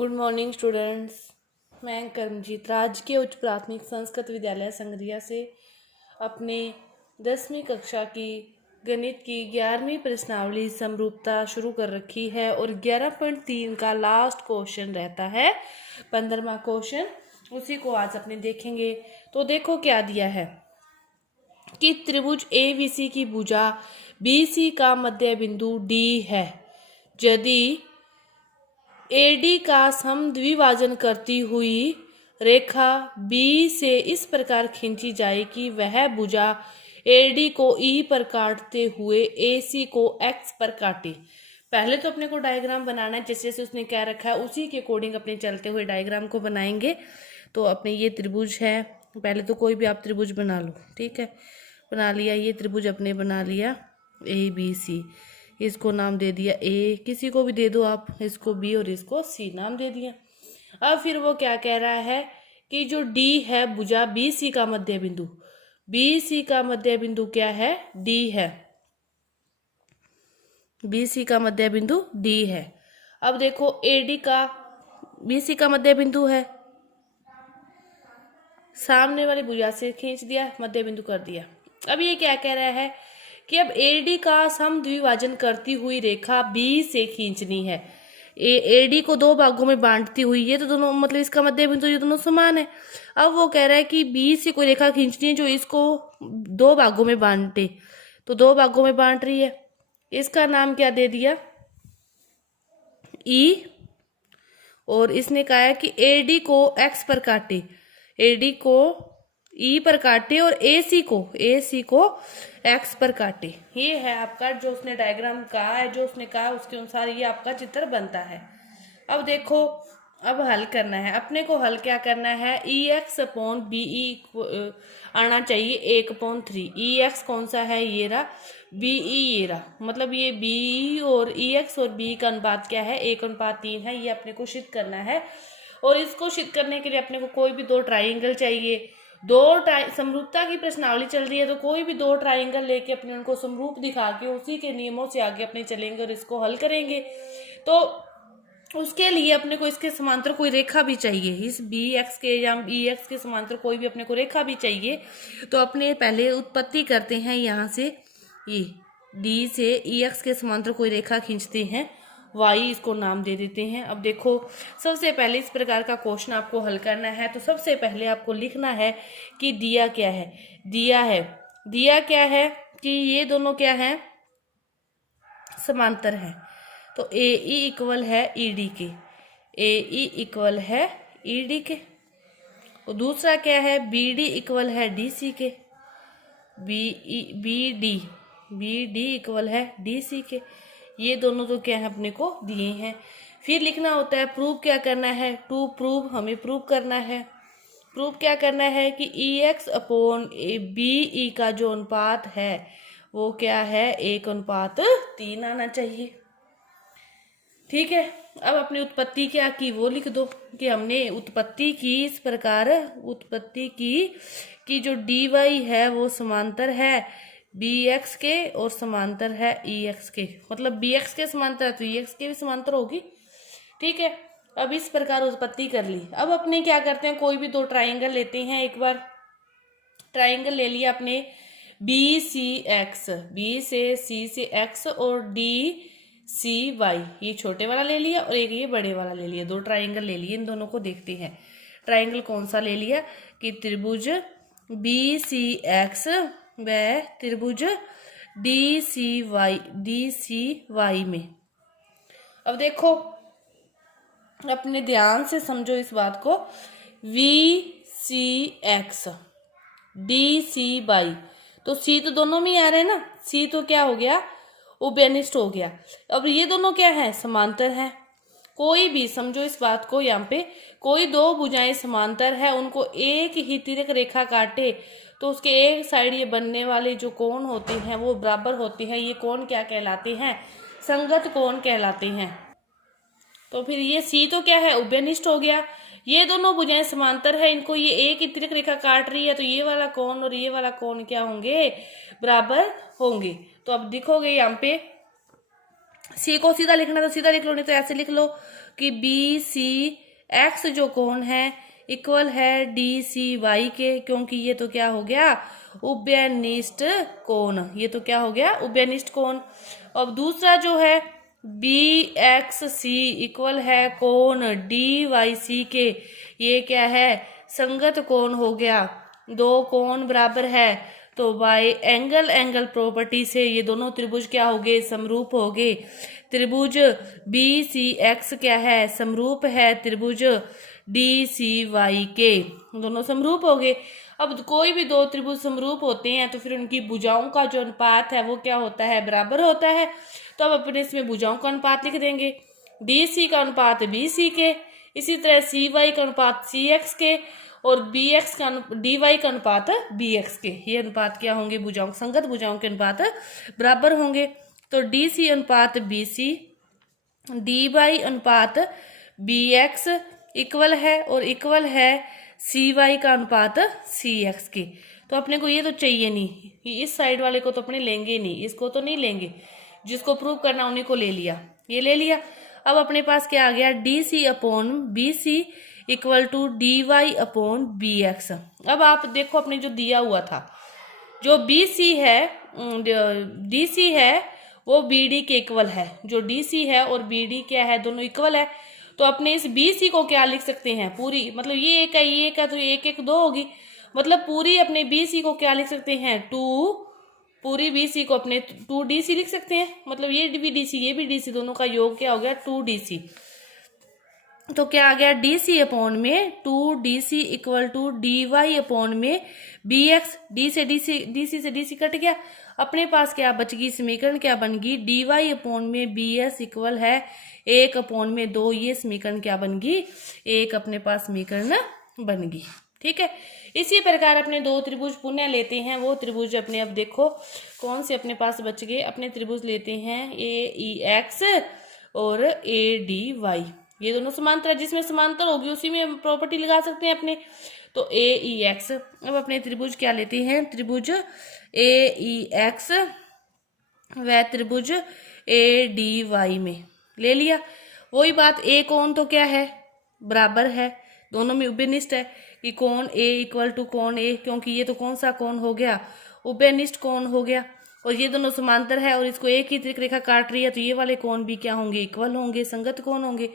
Good morning students. मैं कर्मजीत राजकीय उच्च प्राथमिक संस्कृत विद्यालय संगरिया से अपने 10वीं कक्षा की गणित की 11वीं प्रश्नावली समरूपता शुरू कर रखी है और 11.3 का लास्ट क्वेश्चन रहता है 15वां क्वेश्चन, उसी को आज अपने देखेंगे। तो देखो क्या दिया है कि त्रिभुज एबीसी की भुजा बीसी का मध्य बिंदु डी है। यदि एडी का समद्विभाजन करती हुई रेखा बी से इस प्रकार खींची जाए कि वह भुजा एडी को ई पर काटते हुए एसी को एक्स पर काटे। पहले तो अपने को डायग्राम बनाना है, जैसे जैसे उसने क्या रखा है उसी के अकॉर्डिंग अपने चलते हुए डायग्राम को बनाएंगे। तो अपने ये त्रिभुज है, पहले तो कोई भी आप त्रिभुज बना लो, ठीक है। बना लिया, ये त्रिभुज अपने बना लिया ए बी सी, इसको नाम दे दिया ए, किसी को भी दे दो आप, इसको बी और इसको सी नाम दे दिया। अब फिर वो क्या कह रहा है कि जो डी है भुजा बी सी का मध्य बिंदु, बी सी का मध्य बिंदु क्या है, डी है। बी सी का मध्य बिंदु डी है। अब देखो एडी का बी सी का मध्य बिंदु है, सामने वाली भुजा से खींच दिया, मध्य बिंदु कर दिया। अब ये क्या कह रहा है कि अब एडी का समद्विभाजन करती हुई रेखा बी से खींचनी है। एडी को दो भागों में बांटती हुई, ये तो दोनों मतलब इसका मध्य बिंदु ये दोनों समान है। अब वो कह रहा है कि बी से कोई रेखा खींचनी है जो इसको दो भागों में बांटे, तो दो भागों में बांट रही है, इसका नाम क्या दे दिया, ई। और इसने कहा है कि एडी को एक्स पर काटे, एडी को ई पर काटे और एसी को एक्स पर काटे। ये है आपका जो उसने डायग्राम कहा है, जो उसने कहा उसके अनुसार ये आपका चित्र बनता है। अब देखो, अब हल करना है अपने को। हल क्या करना है, E X upon B E आना चाहिए 1/3। ई एक्स कौन सा है, ये रहा, बी ई ये रहा, मतलब ये बी और ई एक्स और बी का अनुपात क्या है, 1/3 है। ये अपने को सिद्ध करना है और इसको सिद्ध करने के लिए अपने को कोई भी दो ट्राइंगल चाहिए। समरूपता की प्रश्नावली चल रही है, तो कोई भी दो ट्राइंगल लेके अपने उनको समरूप दिखा के उसी के नियमों से आगे अपने चलेंगे और इसको हल करेंगे। तो उसके लिए अपने को इसके समांतर कोई रेखा भी चाहिए, इस बी एक्स के या ई एक्स के समांतर कोई भी अपने को रेखा भी चाहिए। तो अपने पहले उत्पत्ति करते हैं, यहाँ से ये डी से ई एक्स के समांतर कोई रेखा खींचते हैं, वाई इसको नाम दे देते हैं। अब देखो, सबसे पहले इस प्रकार का क्वेश्चन आपको हल करना है, तो सबसे पहले आपको लिखना है कि दिया क्या है। दिया क्या है कि ये दोनों क्या है, समांतर है। तो ए ई इक्वल है ई डी के, ए ई इक्वल है ई डी के। और दूसरा क्या है, बी डी इक्वल है डी सी के, बी डी इक्वल है डी सी के। ये दोनों तो क्या है अपने को दिए हैं। फिर लिखना होता है प्रूव क्या करना है, टू प्रूव हमें प्रूव करना है। प्रूव क्या करना है कि ई एक्स अपॉन बी ई का जो अनुपात है वो क्या है, 1/3 आना चाहिए, ठीक है। अब अपनी उत्पत्ति क्या की वो लिख दो कि हमने उत्पत्ति की इस प्रकार, उत्पत्ति की कि जो डी वाई है वो समांतर है बी एक्स के और समांतर है ई एक्स के, मतलब बी एक्स के समांतर है तो ई एक्स के भी समांतर होगी, ठीक है। अब इस प्रकार उत्पत्ति कर ली। अब अपने क्या करते हैं, कोई भी दो ट्राइंगल लेते हैं। एक बार ट्राइंगल ले लिया अपने बी सी एक्स, बी से सी से एक्स और डी सी वाई, ये छोटे वाला ले लिया और एक ये बड़े वाला ले लिया। दो ट्राइंगल ले लिए, इन दोनों को देखते हैं। ट्राइंगल कौन सा ले लिया कि त्रिभुज बी सी एक्स व त्रिभुज डी सी वाई में। अब देखो, अपने ध्यान से समझो इस बात को, V C X D C Y, तो सी तो दोनों में ही आ रहे हैं ना, सी तो क्या हो गया, उभयनिष्ठ हो गया। अब ये दोनों क्या है, समांतर है। कोई भी समझो इस बात को, यहाँ पे कोई दो भुजाएं समांतर है, उनको एक ही तिर्यक रेखा काटे तो उसके एक साइड ये बनने वाले जो कोण होते हैं वो बराबर होते हैं। ये कोण क्या कहलाते हैं, संगत कोण कहलाते हैं। तो फिर ये सी तो क्या है, उभयनिष्ठ हो गया। ये दोनों भुजाएं समांतर है, इनको ये एक ही तिर्यक रेखा काट रही है, तो ये वाला कोण और ये वाला कोण क्या होंगे, बराबर होंगे। तो अब दिखोगे यहाँ पे सी को सीधा लिखना तो सीधा लिख लो, नहीं तो ऐसे लिख लो कि बी सी एक्स जो कोण है इक्वल है डी सी वाई के, क्योंकि ये तो क्या हो गया उभयनिष्ठ कोण, ये तो क्या हो गया उभयनिष्ठ कोण। अब दूसरा जो है बी एक्स सी इक्वल है कोण डी वाई सी के, ये क्या है संगत कोण हो गया, दो कोण बराबर है तो बाय एंगल प्रॉपर्टी से ये दोनों त्रिभुज क्या हो गए समरूप हो गए। त्रिभुज बी सी एक्स क्या है समरूप है त्रिभुज डी सी वाई के, दोनों समरूप हो गए। अब कोई भी दो त्रिभुज समरूप होते हैं तो फिर उनकी भुजाओं का जो अनुपात है वो क्या होता है बराबर होता है। तो अब अपने इसमें भुजाओं का अनुपात लिख देंगे, डी सी का अनुपात बी सी के, इसी तरह सी वाई का अनुपात सी एक्स के, और बी एक्स का डी वाई का अनुपात बी एक्स के। ये अनुपात क्या होंगे भुजाओं संगत भुजाओं के अनुपात बराबर होंगे। तो डी सी अनुपात बी सी, डी वाई अनुपात बी एक्स इक्वल है और इक्वल है सी वाई का अनुपात सी एक्स के। तो अपने को ये तो चाहिए नहीं, इस साइड वाले को तो अपने लेंगे नहीं, इसको तो नहीं लेंगे, जिसको प्रूव करना उन्हीं को ले लिया, ये ले लिया। अब अपने पास क्या आ गया D C upon B C equal to D Y upon B X. अब आप देखो अपने जो दिया हुआ था जो बी सी है डी सी है वो बी डी के इक्वल है, जो डी सी है और बी डी क्या है दोनों इक्वल है। तो अपने इस बी सी को क्या लिख सकते हैं पूरी, मतलब ये एक है ये एक है तो एक एक दो होगी, मतलब पूरी अपने बी सी को क्या लिख सकते हैं टू, पूरी बी सी को अपने टू डी सी लिख सकते हैं, मतलब ये भी डी सी ये भी डी सी दोनों का योग क्या हो गया टू डी सी। तो क्या आ गया डी सी अपॉन में two D C equal to D Y upon में बी एक्स, डी से डी सी कट गया, अपने पास क्या बच गई समीकरण क्या बन गई डी वाई अपॉन में बी एस इक्वल है एक अपॉन में दो, ये समीकरण क्या बन गई एक अपने पास समीकरण बन गई। ठीक है, इसी प्रकार अपने दो त्रिभुज पुनः लेते हैं, वो त्रिभुज अपने अब देखो कौन से अपने पास बच गए। अपने त्रिभुज लेते हैं ए ई एक्स और ए डी वाई, ये दोनों समांतर है, जिसमें समांतर होगी उसी में प्रॉपर्टी लगा सकते हैं अपने। तो ए ई एक्स, अब अपने त्रिभुज क्या लेते हैं त्रिभुज ए ई एक्स व त्रिभुज ए डी वाई में ले लिया। वही बात ए कोण तो क्या है बराबर है, दोनों में उभयनिष्ठ है कि कोण ए इक्वल टू कोण ए, क्योंकि ये तो कौन सा कोण हो गया उभयनिष्ठ कोण हो गया, और ये दोनों समांतर है और इसको एक ही त्रिक रेखा काट रही है तो ये वाले कोण भी क्या होंगे इक्वल होंगे, संगत कोण होंगे।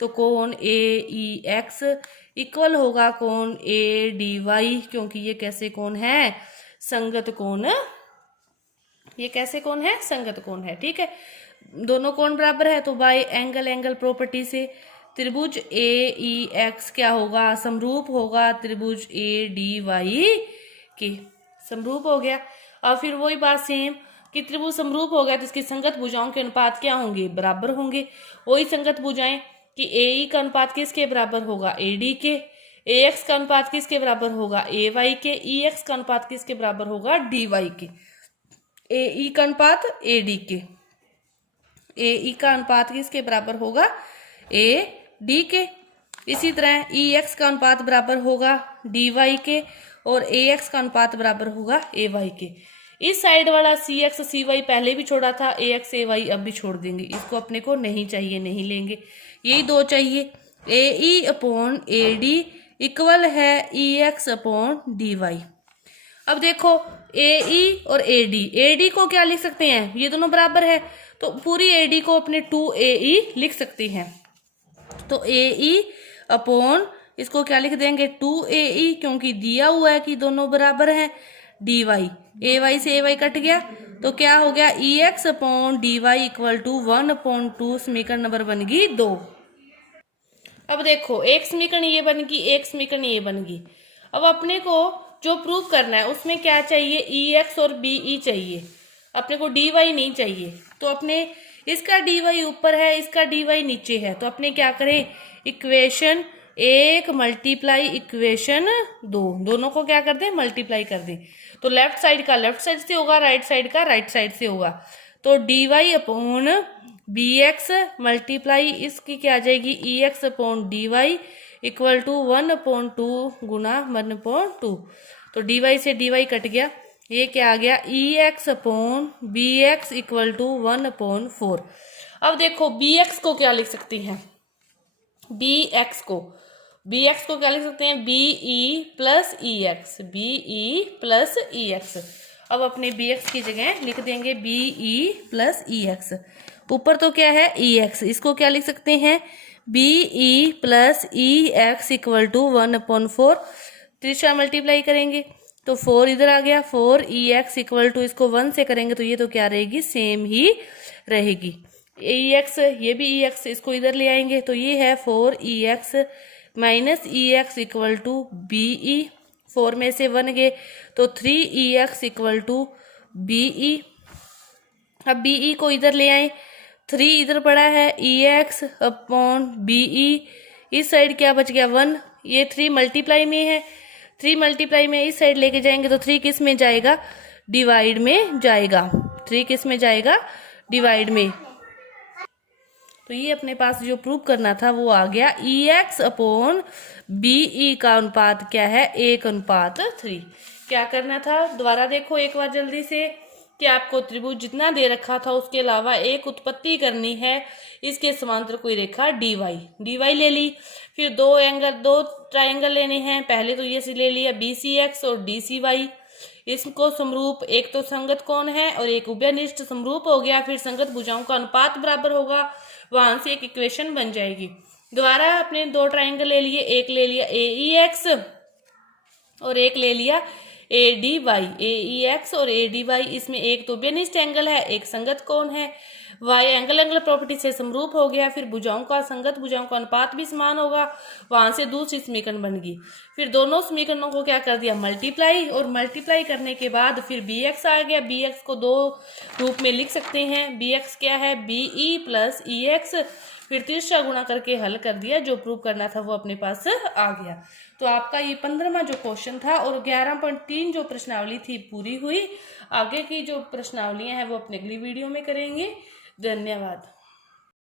तो कोण ए ई एक्स इक्वल होगा कोण ए डी वाई, क्योंकि ये कैसे कोण है संगत कोण, ये कैसे कोण है संगत कोण है। ठीक है, दोनों कोण बराबर है तो बाय एंगल प्रॉपर्टी से त्रिभुज ए ई एक्स क्या होगा समरूप होगा त्रिभुज ए डी वाई के, समरूप हो गया। और फिर वही बात सेम कि त्रिभुज समरूप हो गया तो इसकी संगत भुजाओं के अनुपात क्या होंगे बराबर होंगे। वही संगत भुजाएं कि ए ई का अनुपात किसके बराबर होगा ए डी के, ए एक्स का अनुपात किसके बराबर होगा ए वाई के, ई एक्स का अनुपात किसके बराबर होगा डी वाई के, ए ई का अनुपात ए डी के, ए ई का अनुपात किसके बराबर होगा ए डी के। इसी तरह ई एक्स का अनुपात बराबर होगा डी वाई के और ए एक्स का अनुपात बराबर होगा ए वाई के। इस साइड वाला सी एक्स सी वाई पहले भी छोड़ा था, ए एक्स ए वाई अब भी छोड़ देंगे, इसको अपने को नहीं चाहिए नहीं लेंगे, यही दो चाहिए। A E upon A D equal है E X upon D Y. अब देखो ए ई और ए डी को क्या लिख सकते हैं ये दोनों बराबर है तो पूरी ए डी को अपने टू ए ई लिख सकते हैं। तो ए ई अपॉन इसको क्या लिख देंगे टू ए ई, क्योंकि दिया हुआ है कि दोनों बराबर हैं, डी वाई ए वाई से ए वाई कट गया तो क्या हो गया E X upon D Y equal to 1/2, समीकरण नंबर बन गई 2। अब देखो एक समीकरण ये बन गई एक समीकरण ये बन गई। अब अपने को जो प्रूव करना है उसमें क्या चाहिए ई एक्स और बी ई चाहिए, अपने को डी वाई नहीं चाहिए। तो अपने इसका डी वाई ऊपर है इसका डी वाई नीचे है, तो अपने क्या करें इक्वेशन एक मल्टीप्लाई इक्वेशन दो, दोनों को क्या कर दें मल्टीप्लाई कर दें। तो लेफ्ट साइड का लेफ्ट साइड से होगा राइट साइड का राइट साइड से होगा। तो D Y upon B X multiply इसकी क्या आ जाएगी E X upon D Y equal to 1/2 गुना 1/2। तो डी वाई से डी वाई कट गया, ये क्या आ गया E X upon B X equal to 1/4। अब देखो बी एक्स को क्या लिख सकती हैं बी एक्स को क्या लिख सकते हैं, B E plus E x, B E plus E x. अब अपने बी एक्स की जगह लिख देंगे B E plus E x. ऊपर तो क्या है ई एक्स, इसको क्या लिख सकते हैं, B E plus E X equal to 1/4। तीसरा मल्टीप्लाई करेंगे तो 4 इधर आ गया, 4 ई एक्स इक्वल टू, इसको 1 से करेंगे तो ये तो क्या रहेगी, सेम ही रहेगी। ई एक्स, ये भी ई एक्स, इसको इधर ले आएंगे तो ये है 4 E X minus E X equal to B E. 4 में से 1 गए तो 3 E X equal to B E. अब बी ई को इधर ले आए, 3 इधर पड़ा है, E X upon B E, इस साइड क्या बच गया 1, ये 3 मल्टीप्लाई में है, 3 मल्टीप्लाई में इस साइड लेके जाएंगे तो 3 किस में जाएगा, डिवाइड में जाएगा, 3 किस में जाएगा, डिवाइड में। तो ये अपने पास जो प्रूव करना था वो आ गया, E X upon B E का अनुपात क्या है, 1:3। क्या करना था, दोबारा देखो एक बार जल्दी से, कि आपको त्रिभुज जितना दे रखा था उसके अलावा एक उत्पत्ति करनी है, इसके समांतर कोई रेखा डी वाई ले ली। फिर दो ट्राइंगल लेने हैं, पहले तो ये ले लिया बी सी एक्स और डी सी वाई, इसको समरूप, एक तो संगत कोण है और एक उभयनिष्ठ समरूप हो गया, फिर संगत भुजाओं का अनुपात बराबर होगा, वहां से एक इक्वेशन बन जाएगी। दोबारा अपने 2 ट्राइंगल ले लिए, एक ले लिया ए ई एक्स और एक ले लिया A D Y, A E X और ए डी वाई, इसमें एक तो उभयनिष्ठ एंगल है, एक संगत कोण है, वाई एंगल प्रॉपर्टी से समरूप हो गया, फिर संगत भुजाओं का अनुपात भी समान होगा, वहां से दूसरी समीकरण बन गई। फिर दोनों समीकरणों को क्या कर दिया, मल्टीप्लाई, और मल्टीप्लाई करने के बाद फिर बी एक्स आ गया। बी एक्स को 2 रूप में लिख सकते हैं, बी एक्स क्या है, B E plus E x, फिर तीसरा गुणा करके हल कर दिया, जो प्रूव करना था वो अपने पास आ गया। तो आपका ये 15वां जो क्वेश्चन था और 11.3 जो प्रश्नावली थी पूरी हुई। आगे की जो प्रश्नावलियां हैं वो अपने अगली वीडियो में करेंगे। धन्यवाद।